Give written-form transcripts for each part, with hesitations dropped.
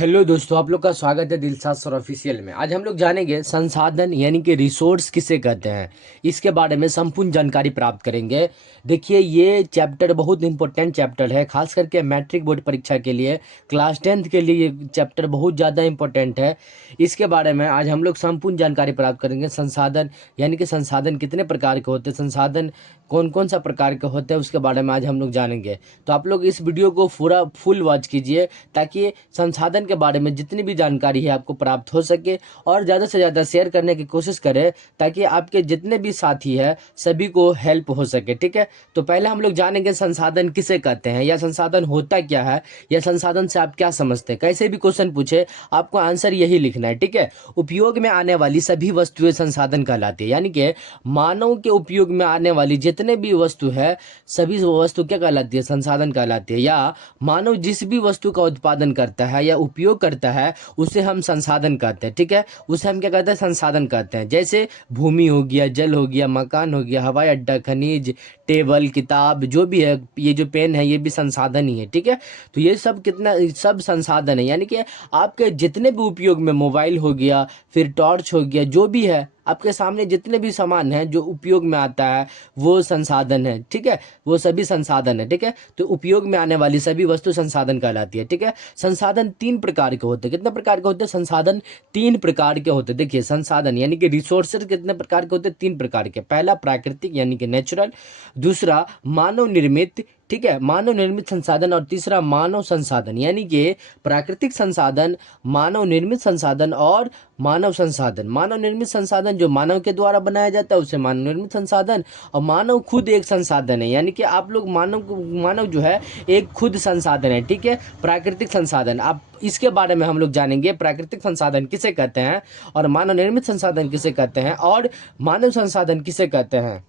Hello दोस्तों, आप लोग का स्वागत है दिलसाद सर ऑफिशियल में। आज हम लोग जानेंगे संसाधन यानी कि रिसोर्स किसे कहते हैं, इसके बारे में संपूर्ण जानकारी प्राप्त करेंगे। देखिए, ये चैप्टर बहुत इंपॉर्टेंट चैप्टर है, खास करके मैट्रिक बोर्ड परीक्षा के लिए, क्लास 10th के लिए ये चैप्टर बहुत ज़्यादा इंपॉर्टेंट है। इसके बारे में आज हम लोग संपूर्ण जानकारी प्राप्त करेंगे। संसाधन यानी कि संसाधन कितने प्रकार के होते हैं, संसाधन कौन कौन सा प्रकार के होते हैं, उसके बारे में आज हम लोग जानेंगे। तो आप लोग इस वीडियो को पूरा फुल वॉच कीजिए ताकि संसाधन के बारे में जितनी भी जानकारी है आपको प्राप्त हो सके, और ज़्यादा से ज़्यादा शेयर करने की कोशिश करें ताकि आपके जितने भी साथी हैं सभी को हेल्प हो सके। ठीक है, तो पहले हम लोग जानेंगे संसाधन किसे कहते हैं, या संसाधन होता क्या है, या संसाधन से आप क्या समझते हैं। कैसे भी क्वेश्चन पूछे आपको आंसर यही लिखना है। ठीक है, उपयोग में आने वाली सभी वस्तुएं संसाधन कहलाती है, यानी कि मानव के उपयोग में आने वाली जितने भी वस्तु है सभी वस्तु क्या कहलाती है, संसाधन कहलाती है। या मानव जिस भी वस्तु का उत्पादन करता है या उपयोग करता है उसे हम संसाधन कहते हैं। ठीक है, उसे हम क्या कहते हैं, संसाधन कहते हैं। जैसे भूमि हो गया, जल हो गया, मकान हो गया, हवाई अड्डा, खनिज, टेबल, किताब, जो भी है, ये जो पेन है ये भी संसाधन ही है। ठीक है, तो ये सब कितना सब संसाधन है, यानी कि आपके जितने भी उपयोग में, मोबाइल हो गया, फिर टॉर्च हो गया, जो भी है आपके सामने जितने भी सामान हैं जो उपयोग में आता है वो संसाधन है। ठीक है, वो सभी संसाधन है। ठीक है, तो उपयोग में आने वाली सभी वस्तु संसाधन कहलाती है। ठीक है, संसाधन तीन प्रकार के होते हैं। कितने प्रकार के होते हैं संसाधन? तीन प्रकार के होते हैं। देखिए, संसाधन यानी कि रिसोर्सेज कितने प्रकार के होते हैं? तीन प्रकार के। पहला प्राकृतिक यानी कि नेचुरल, दूसरा मानव निर्मित, ठीक है, मानव निर्मित संसाधन, और तीसरा मानव संसाधन यानी कि प्राकृतिक संसाधन, मानव निर्मित संसाधन और मानव संसाधन। मानव निर्मित संसाधन जो मानव के द्वारा बनाया जाता है उसे मानव निर्मित संसाधन, और मानव खुद एक संसाधन है, यानी कि आप लोग मानव जो है एक खुद संसाधन है। ठीक है, प्राकृतिक संसाधन आप इसके बारे में हम लोग जानेंगे, प्राकृतिक संसाधन किसे कहते हैं और मानव निर्मित संसाधन किसे कहते हैं और मानव संसाधन किसे कहते हैं।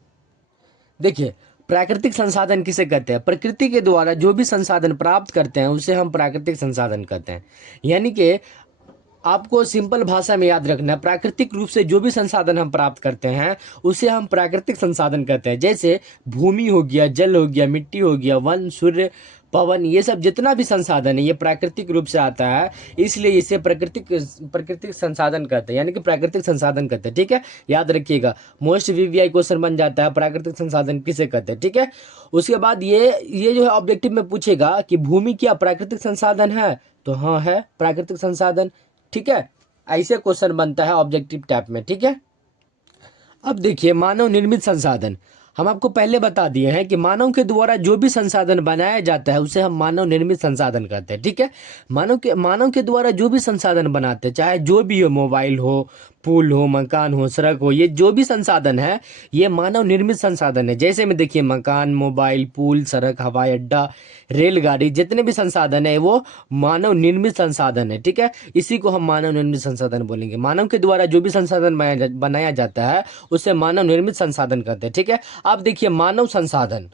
देखिए, प्राकृतिक संसाधन किसे कहते हैं? प्रकृति के द्वारा जो भी संसाधन प्राप्त करते हैं उसे हम प्राकृतिक संसाधन कहते हैं। यानी कि आपको सिंपल भाषा में याद रखना है, प्राकृतिक रूप से जो भी संसाधन हम प्राप्त करते हैं उसे हम प्राकृतिक संसाधन कहते हैं। जैसे भूमि हो गया, जल हो गया, मिट्टी हो गया, वन, सूर्य, पवन, ये सब जितना भी संसाधन है ये प्राकृतिक रूप से आता है, इसलिए इसे प्राकृतिक संसाधन कहते हैं, यानी कि प्राकृतिक संसाधन कहते हैं। ठीक है, याद रखिएगा, मोस्ट वीवीआई क्वेश्चन बन जाता है, प्राकृतिक संसाधन किसे कहते हैं। ठीक है, उसके बाद ये जो है ऑब्जेक्टिव में पूछेगा कि भूमि क्या प्राकृतिक संसाधन है, तो हाँ है प्राकृतिक संसाधन। ठीक है, ऐसे क्वेश्चन बनता है ऑब्जेक्टिव टाइप में। ठीक है, अब देखिए मानव निर्मित संसाधन, हम आपको पहले बता दिए हैं कि मानव के द्वारा जो भी संसाधन बनाया जाता है उसे हम मानव निर्मित संसाधन कहते हैं। ठीक है, मानव के द्वारा जो भी संसाधन बनाते हैं, चाहे जो भी हो, मोबाइल हो, पुल हो, मकान हो, सड़क हो, ये जो भी संसाधन है ये मानव निर्मित संसाधन है। जैसे में देखिए, मकान, मोबाइल, पुल, सड़क, हवाई अड्डा, रेलगाड़ी, जितने भी संसाधन है वो मानव निर्मित संसाधन है। ठीक है, इसी को हम मानव निर्मित संसाधन बोलेंगे। मानव के द्वारा जो भी संसाधन बनाया जाता है उसे मानव निर्मित संसाधन कहते हैं। ठीक है, अब देखिए मानव संसाधन।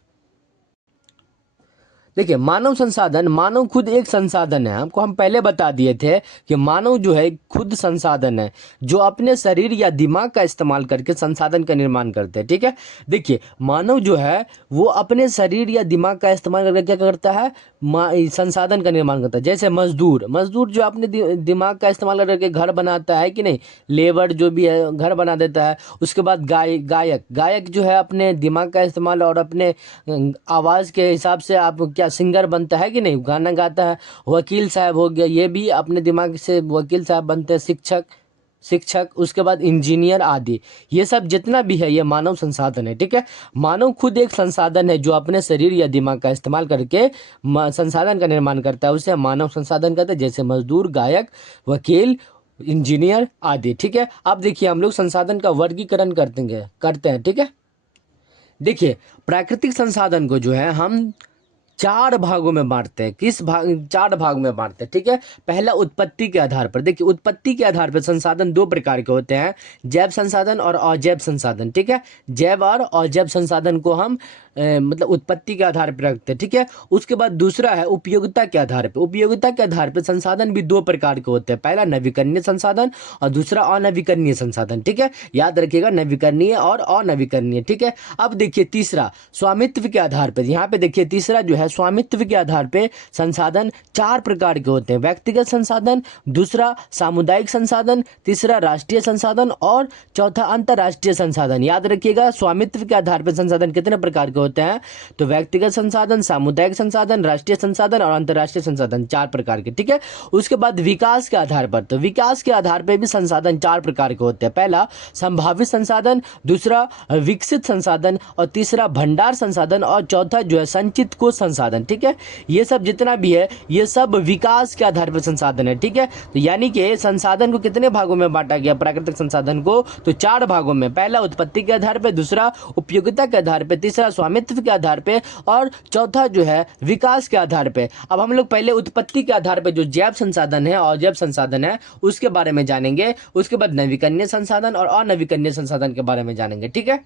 देखिए, मानव संसाधन, मानव खुद एक संसाधन है। हमको हम पहले बता दिए थे कि मानव जो है खुद संसाधन है जो अपने शरीर या दिमाग का इस्तेमाल करके संसाधन का निर्माण करते हैं। ठीक है, देखिए मानव जो है वो अपने शरीर या दिमाग का इस्तेमाल करके क्या करता है, संसाधन का निर्माण करता है। जैसे मजदूर जो अपने दिमाग का इस्तेमाल करके घर बनाता है कि नहीं, लेबर जो भी है घर बना देता है। उसके बाद गायक जो है अपने दिमाग का इस्तेमाल और अपने आवाज़ के हिसाब से आप क्या सिंगर बनता है कि नहीं, गाना गाता है। वकील साहब हो गया, ये भी अपने दिमाग से वकील साहब बनते हैं। शिक्षक, उसके बाद इंजीनियर आदि, ये सब जितना भी है ये मानव संसाधन है। ठीक है, मानव खुद एक संसाधन है जो अपने शरीर या दिमाग का इस्तेमाल करके संसाधन का निर्माण करता है, उसे हम मानव संसाधन कहते हैं। जैसे मजदूर, गायक, वकील, इंजीनियर आदि। ठीक है, अब देखिए हम लोग संसाधन का वर्गीकरण करते हैं। ठीक है, देखिए प्राकृतिक संसाधन को जो है हम चार भागों में बांटते हैं। चार भाग में बांटते हैं। ठीक है, पहला उत्पत्ति के आधार पर। देखिए, उत्पत्ति के आधार पर संसाधन दो प्रकार के होते हैं, जैव संसाधन और अजैव संसाधन। ठीक है, जैव और अजैव संसाधन को हम मतलब उत्पत्ति के आधार पर रखते हैं, ठीक है। उसके बाद दूसरा है उपयोगिता के आधार पर। उपयोगिता के आधार पर संसाधन भी दो प्रकार के होते हैं, पहला नवीकरणीय संसाधन और दूसरा अनवीकरणीय संसाधन, ठीक है। याद रखिएगा, नवीकरणीय और अनवीकरणीय, ठीक है। अब देखिए तीसरा स्वामित्व के आधार पर। यहाँ पे देखिए तीसरा जो है स्वामित्व के आधार पर संसाधन चार प्रकार के होते हैं, व्यक्तिगत संसाधन, दूसरा सामुदायिक संसाधन, तीसरा राष्ट्रीय संसाधन और चौथा अंतरराष्ट्रीय संसाधन। याद रखिएगा, स्वामित्व के आधार पर संसाधन कितने प्रकार के होते हैं, तो व्यक्तिगत संसाधन, सामुदायिक संसाधन, राष्ट्रीय संसाधन और अंतरराष्ट्रीय संसाधन, चार प्रकार के, ठीक है। उसके बाद विकास के आधार पर, तो विकास के आधार पर भी संसाधन चार प्रकार के होते हैं, पहला संभावित संसाधन, दूसरा विकसित संसाधन और तीसरा भंडार संसाधन और चौथा जो है संचित कोष संसाधन, ठीक है। ये सब जितना भी है ये सब विकास के आधार पर संसाधन है, ठीक है। तो यानी कि संसाधन को कितने भागों में बांटा गया, प्राकृतिक संसाधन को, तो चार भागों में, पहला उत्पत्ति के आधार पर, दूसरा उपयोगिता के आधार पर, तीसरा स्वामित्व के आधार पर और चौथा जो है विकास के आधार पर। अब हम लोग पहले उत्पत्ति के आधार पर जो जैव संसाधन है और जैव संसाधन है उसके बारे में जानेंगे, उसके बाद नवीकरणीय संसाधन और अनवीकरणीय संसाधन के बारे में जानेंगे, ठीक है।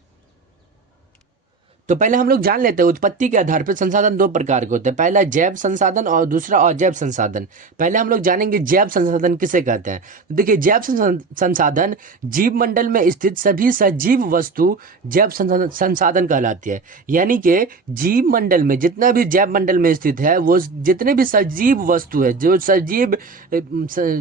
तो पहले हम लोग जान लेते हैं उत्पत्ति के आधार पर संसाधन दो प्रकार के होते हैं, पहला जैव संसाधन और दूसरा अजैव संसाधन। पहले हम लोग जानेंगे जैव संसाधन किसे कहते हैं। तो देखिए जैव संसाधन जीव मंडल में स्थित सभी सजीव वस्तु जैव संसाधन कहलाती है। यानी कि जीव मंडल में जितना भी जैव मंडल में स्थित है वो जितने भी सजीव वस्तु है, जो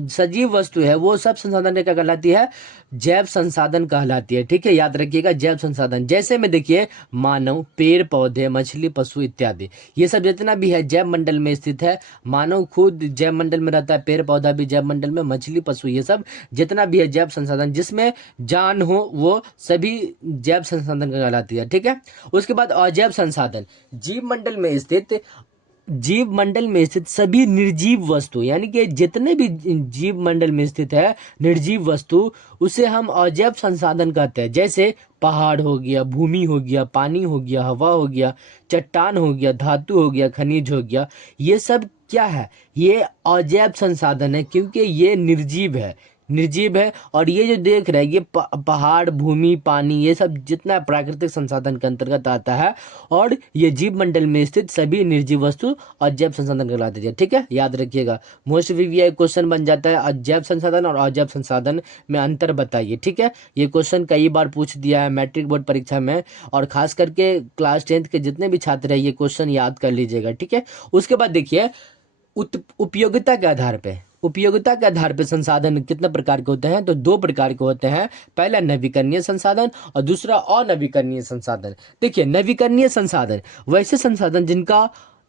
सजीव वस्तु है वो सब संसाधन क्या कहलाती है, जैव संसाधन कहलाती है, ठीक है। याद रखिएगा जैव संसाधन, जैसे में देखिए मानव, पेड़ पौधे, मछली, पशु इत्यादि, ये सब जितना भी है जैव मंडल में स्थित है। मानव खुद जैव मंडल में रहता है, पेड़ पौधा भी जैव मंडल में, मछली, पशु, ये सब जितना भी है जैव संसाधन जिसमें जान हो वो सभी जैव संसाधन कहलाती है, ठीक है। उसके बाद अजैव संसाधन, जीव मंडल में स्थित सभी निर्जीव वस्तु, यानी कि जितने भी जीव मंडल में स्थित है निर्जीव वस्तु, उसे हम अजैव संसाधन कहते हैं। जैसे पहाड़ हो गया, भूमि हो गया, पानी हो गया, हवा हो गया, चट्टान हो गया, धातु हो गया, खनिज हो गया, ये सब क्या है, ये अजैव संसाधन है क्योंकि ये निर्जीव है और ये जो देख रहे हैं ये पहाड़, भूमि, पानी, ये सब जितना प्राकृतिक संसाधन के अंतर्गत आता है और ये जीव मंडल में स्थित सभी निर्जीव वस्तु अजैव संसाधन कहलाते हैं, ठीक है। याद रखिएगा, मोस्ट वीवीआई क्वेश्चन बन जाता है अजैव संसाधन और अजैव संसाधन में अंतर बताइए, ठीक है। ये क्वेश्चन कई बार पूछ दिया है मैट्रिक बोर्ड परीक्षा में और खास करके क्लास 10th के जितने भी छात्र हैं ये क्वेश्चन याद कर लीजिएगा, ठीक है। उसके बाद देखिए उपयोगिता के आधार पर संसाधन कितने प्रकार के होते हैं, तो दो प्रकार के होते हैं, पहला नवीकरणीय संसाधन और दूसरा अनवीकरणीय संसाधन। देखिए नवीकरणीय संसाधन वैसे संसाधन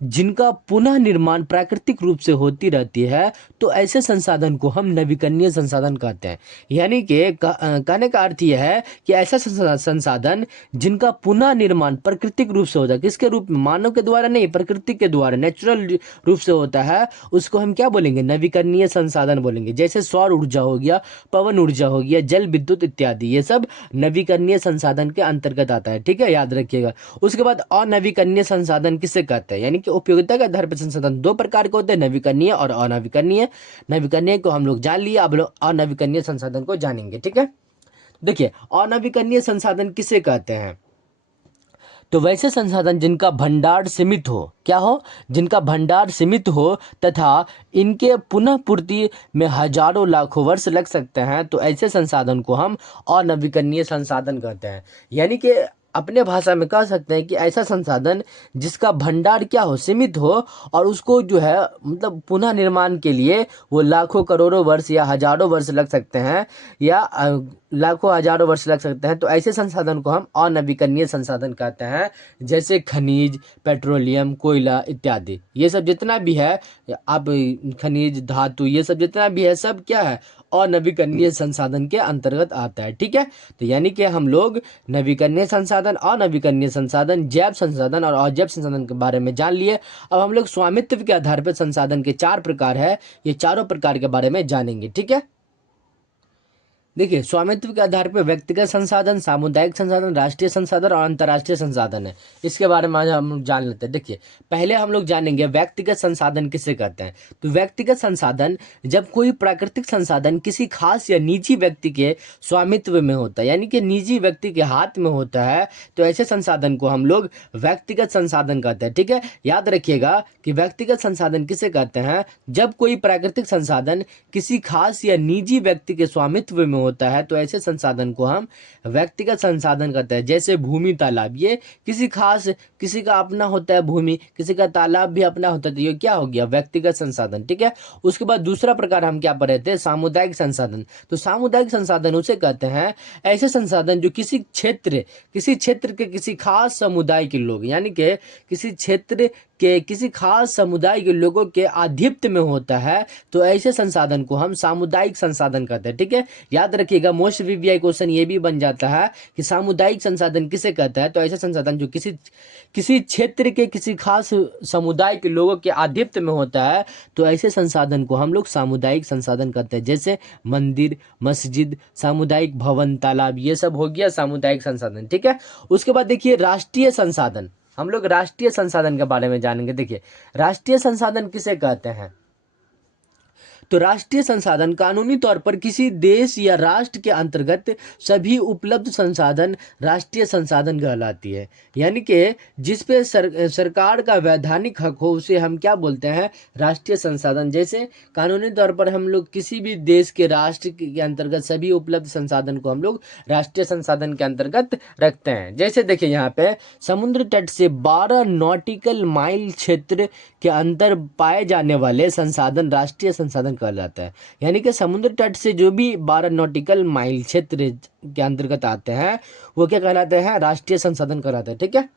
जिनका पुनः निर्माण प्राकृतिक रूप से होती रहती है, तो ऐसे संसाधन को हम नवीकरणीय संसाधन कहते हैं। यानी कि कहने का अर्थ यह है कि ऐसा संसाधन जिनका पुनः निर्माण प्राकृतिक रूप से होता है, किसके रूप में, मानव के द्वारा नहीं, प्रकृति के द्वारा नेचुरल रूप से होता है, उसको हम क्या बोलेंगे, नवीकरणीय संसाधन बोलेंगे। जैसे सौर ऊर्जा हो गया, पवन ऊर्जा हो गया, जल विद्युत इत्यादि, ये सब नवीकरणीय संसाधन के अंतर्गत आता है, ठीक है। याद रखिएगा। उसके बाद अनवीकरणीय संसाधन किसे कहते हैं, यानी कि उपयोगिता के आधार पर संसाधन दो प्रकार के होते हैं, नवीकरणीय और अनवीकरणीय। नवीकरणीय को हम लोग जान लिए, अब लोग अनवीकरणीय संसाधन को जानेंगे, ठीक है। देखिए अनवीकरणीय संसाधन किसे कहते हैं, तो वैसे संसाधन जिनका भंडार सीमित हो, क्या हो, जिनका भंडार सीमित हो तथा इनके पुनः पूर्ति में हजारों लाखों वर्ष लग सकते हैं, तो ऐसे संसाधन को हम अनवीकरणीय संसाधन कहते हैं। यानी कि अपने भाषा में कह सकते हैं कि ऐसा संसाधन जिसका भंडार क्या हो, सीमित हो और उसको जो है मतलब पुनः निर्माण के लिए वो लाखों करोड़ों वर्ष या हजारों वर्ष लग सकते हैं या लाखों हजारों वर्ष लग सकते हैं, तो ऐसे संसाधन को हम अनवीकरणीय संसाधन कहते हैं। जैसे खनिज, पेट्रोलियम, कोयला इत्यादि, ये सब जितना भी है, अब खनिज, धातु, ये सब जितना भी है सब क्या है, अनवीकरणीय संसाधन के अंतर्गत आता है, ठीक है। तो यानी कि हम लोग नवीकरणीय संसाधन, अनवीकरणीय संसाधन, जैव संसाधन और अजैव संसाधन के बारे में जान लिए। अब हम लोग स्वामित्व के आधार पर संसाधन के चार प्रकार है, ये चारों प्रकार के बारे में जानेंगे, ठीक है। देखिए, स्वामित्व के आधार पर व्यक्तिगत संसाधन, सामुदायिक संसाधन, राष्ट्रीय संसाधन और अंतर्राष्ट्रीय संसाधन है। इसके बारे में आज हम लोग जान लेते हैं। देखिए, पहले हम लोग जानेंगे व्यक्तिगत संसाधन किसे कहते हैं। तो व्यक्तिगत संसाधन, जब कोई प्राकृतिक संसाधन किसी खास या निजी व्यक्ति के स्वामित्व में होता है, यानी कि निजी व्यक्ति के हाथ में होता है, तो ऐसे संसाधन को हम लोग व्यक्तिगत संसाधन कहते हैं। ठीक है, याद रखिएगा कि व्यक्तिगत संसाधन किसे कहते हैं, जब कोई प्राकृतिक संसाधन किसी खास या निजी व्यक्ति के स्वामित्व में होता है, तो ऐसे संसाधन को हम व्यक्तिगत संसाधन कहते हैं। जैसे भूमि, तालाब, ये किसी खास, किसी का अपना होता है भूमि, किसी का तालाब भी अपना होता है, तो ये क्या हो गया, व्यक्तिगत संसाधन। ठीक है, उसके बाद दूसरा प्रकार हम क्या पढ़े थे, सामुदायिक संसाधन। तो सामुदायिक संसाधन उसे कहते हैं ऐसे संसाधन जो किसी क्षेत्र के किसी खास समुदाय के लोग, यानी कि किसी क्षेत्र के किसी खास समुदाय के लोगों के आधिपत्य में होता है, तो ऐसे संसाधन को हम सामुदायिक संसाधन कहते हैं। ठीक है, याद रखिएगा, मोस्ट वीवीआई क्वेश्चन ये भी बन जाता है कि सामुदायिक संसाधन किसे कहता है, तो ऐसे संसाधन जो किसी क्षेत्र के किसी खास समुदाय के लोगों के आधिपत्य में होता है, तो ऐसे संसाधन को हम लोग सामुदायिक संसाधन कहते हैं। जैसे मंदिर, मस्जिद, सामुदायिक भवन, तालाब, ये सब हो गया सामुदायिक संसाधन। ठीक है, उसके बाद देखिए राष्ट्रीय संसाधन। हम लोग राष्ट्रीय संसाधन के बारे में जानेंगे। देखिए, राष्ट्रीय संसाधन किसे कहते हैं, तो राष्ट्रीय संसाधन कानूनी तौर पर किसी देश या राष्ट्र के अंतर्गत सभी उपलब्ध संसाधन राष्ट्रीय संसाधन कहलाती है। यानी कि जिस पे सरकार का वैधानिक हक हो, उसे हम क्या बोलते हैं, राष्ट्रीय संसाधन। जैसे कानूनी तौर पर हम लोग किसी भी देश के राष्ट्र के अंतर्गत सभी उपलब्ध संसाधन को हम लोग राष्ट्रीय संसाधन के अंतर्गत रखते हैं। जैसे देखिए, यहाँ पे समुद्र तट से 12 नॉटिकल माइल क्षेत्र के अंदर पाए जाने वाले संसाधन राष्ट्रीय संसाधन कहलाता है। यानी कि समुद्र तट से जो भी 12 नॉटिकल माइल क्षेत्र के अंतर्गत आते हैं, वो क्या कहलाते हैं, राष्ट्रीय संसाधन कहलाते हैं। ठीक है,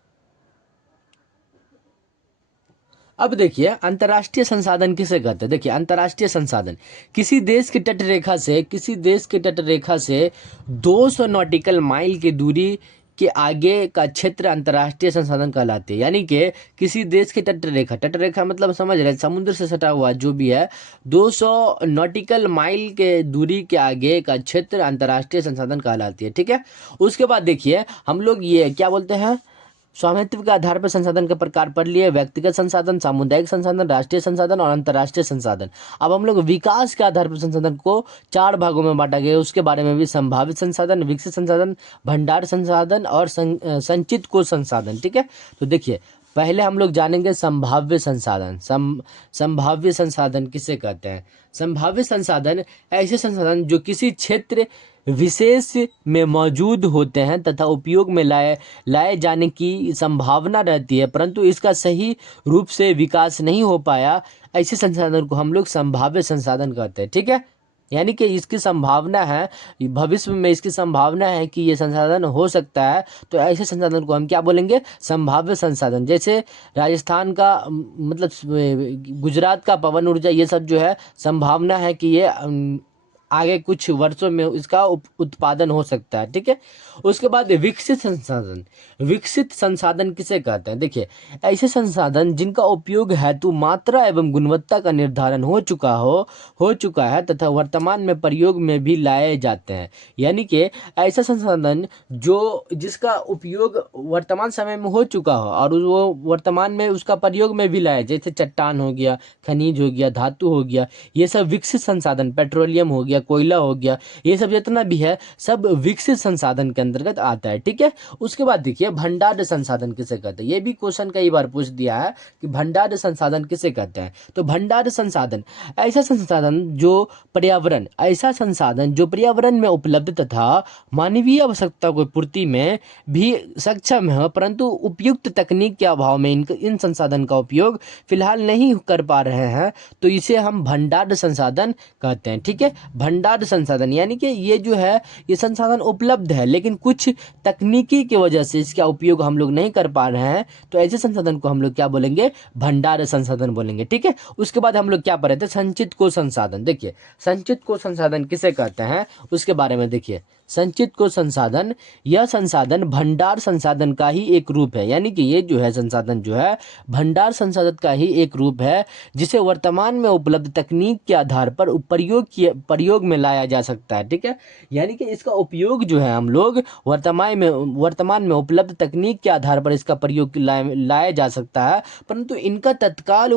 अब देखिए अंतर्राष्ट्रीय संसाधन किसे कहते हैं। देखिए, अंतर्राष्ट्रीय संसाधन किसी देश की तट रेखा से 200 नॉटिकल माइल की दूरी के आगे का क्षेत्र अंतर्राष्ट्रीय संसाधन कहलाते हैं। यानी कि किसी देश की तट रेखा मतलब समझ रहे हैं, समुद्र से सटा हुआ जो भी है, 200 नॉटिकल माइल के दूरी के आगे का क्षेत्र अंतर्राष्ट्रीय संसाधन कहलाती है। ठीक है, उसके बाद देखिए हम लोग ये क्या बोलते हैं, स्वामित्व के आधार पर संसाधन के प्रकार पढ़ लिए, व्यक्तिगत संसाधन, सामुदायिक संसाधन, राष्ट्रीय संसाधन और अंतर्राष्ट्रीय संसाधन। अब हम लोग विकास के आधार पर संसाधन को 4 भागों में बांटा गया, उसके बारे में भी, संभावित संसाधन, विकसित संसाधन, भंडार संसाधन और संचित कोष संसाधन। ठीक है, तो देखिए पहले हम लोग जानेंगे संभाव्य संसाधन। संभाव्य संसाधन किसे कहते हैं, संभाव्य संसाधन ऐसे संसाधन जो किसी क्षेत्र विशेष में मौजूद होते हैं तथा उपयोग में लाए जाने की संभावना रहती है, परंतु इसका सही रूप से विकास नहीं हो पाया, ऐसे संसाधन को हम लोग संभाव्य संसाधन कहते हैं। ठीक है, यानी कि इसकी संभावना है, भविष्य में इसकी संभावना है कि ये संसाधन हो सकता है, तो ऐसे संसाधन को हम क्या बोलेंगे, संभाव्य संसाधन। जैसे राजस्थान का मतलब गुजरात का पवन ऊर्जा, ये सब जो है संभावना है कि ये आगे कुछ वर्षों में इसका उत्पादन हो सकता है। ठीक है, उसके बाद विकसित संसाधन किसे कहते हैं। देखिए, ऐसे संसाधन जिनका उपयोग हेतु मात्रा एवं गुणवत्ता का निर्धारण हो चुका है तथा वर्तमान में प्रयोग में भी लाए जाते हैं। यानी कि ऐसा संसाधन जिसका उपयोग वर्तमान समय में हो चुका हो और वो वर्तमान में उसका प्रयोग में भी लाया, जैसे चट्टान हो गया, खनिज हो गया, धातु हो गया, ये सब विकसित संसाधन, पेट्रोलियम हो गया, कोयला हो गया, ये सब जितना भी है सब विकसित संसाधन के अंतर्गत आता है। ठीक है, उसके बाद देखिए भंडार संसाधन किसे कहते हैं। ये भी क्वेश्चन कई बार पूछ दिया है कि भंडार संसाधन किसे कहते हैं। तो भंडार संसाधन ऐसा संसाधन जो पर्यावरण में उपलब्ध तथा मानवीय आवश्यकता को पूर्ति में भी सक्षम है, परंतु उपयुक्त तकनीक के अभाव में इन संसाधन का उपयोग फिलहाल नहीं कर पा रहे हैं, तो इसे हम भंडार संसाधन कहते हैं। ठीक है, भंडार संसाधन यानी कि ये जो है ये संसाधन उपलब्ध है, लेकिन कुछ तकनीकी की वजह से इसका उपयोग हम लोग नहीं कर पा रहे हैं, तो ऐसे संसाधन को हम लोग क्या बोलेंगे, भंडार संसाधन बोलेंगे। ठीक है, उसके बाद हम लोग क्या पढ़े थे, संचित कोष संसाधन। देखिए, संचित कोष संसाधन किसे कहते हैं उसके बारे में देखिए। संचित कोष संसाधन, यह संसाधन भंडार संसाधन का ही एक रूप है। यानी कि ये जो है संसाधन जो है भंडार संसाधन का ही एक रूप है, जिसे वर्तमान में उपलब्ध तकनीक के आधार पर प्रयोग प्रयोग में लाया जा सकता है। ठीक है, यानी कि इसका उपयोग जो है हम लोग वर्तमान में उपलब्ध तकनीक के आधार पर इसका प्रयोग लाया जा सकता है, परंतु इनका तत्काल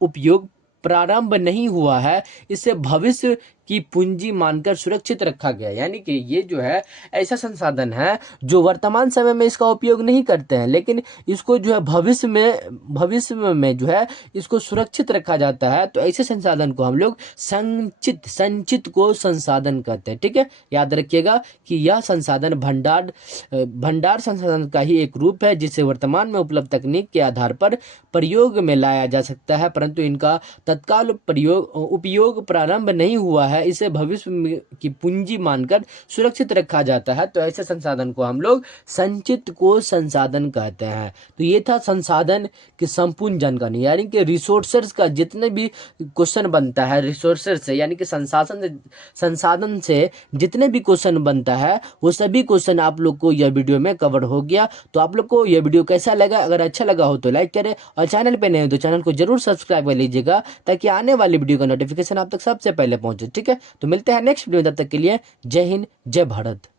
उपयोग प्रारंभ नहीं हुआ है, इसे भविष्य की पूंजी मानकर सुरक्षित रखा गया। यानी कि ये जो है ऐसा संसाधन है जो वर्तमान समय में इसका उपयोग नहीं करते हैं, लेकिन इसको जो है भविष्य में जो है इसको सुरक्षित रखा जाता है। तो ऐसे संसाधन को हम लोग संचित को संसाधन कहते हैं। ठीक है, याद रखिएगा कि यह संसाधन भंडार संसाधन का ही एक रूप है, जिसे वर्तमान में उपलब्ध तकनीक के आधार पर प्रयोग में लाया जा सकता है, परंतु इनका तत्काल उपयोग प्रारंभ नहीं हुआ है, इसे भविष्य की पूंजी मानकर सुरक्षित रखा जाता है। तो ऐसे संसाधन को हम लोग संचित कोष संसाधन कहते हैं। तो ये था संसाधन की संपूर्ण जानकारी, यानी कि रिसोर्सेज का जितने भी क्वेश्चन बनता है रिसोर्सेज से, यानी कि संसाधन से जितने भी क्वेश्चन बनता है वो सभी क्वेश्चन आप लोग को यह वीडियो में कवर हो गया। तो आप लोग को यह वीडियो कैसा लगा? अगर अच्छा लगा हो तो लाइक करें, और चैनल पे नए हो तो चैनल को जरूर सब्सक्राइब कर लीजिएगा, ताकि आने वाली वीडियो का नोटिफिकेशन आप तक सबसे पहले पहुंचे। ठीक है, तो मिलते हैं नेक्स्ट वीडियो में, तब तक के लिए जय हिंद, जय भारत।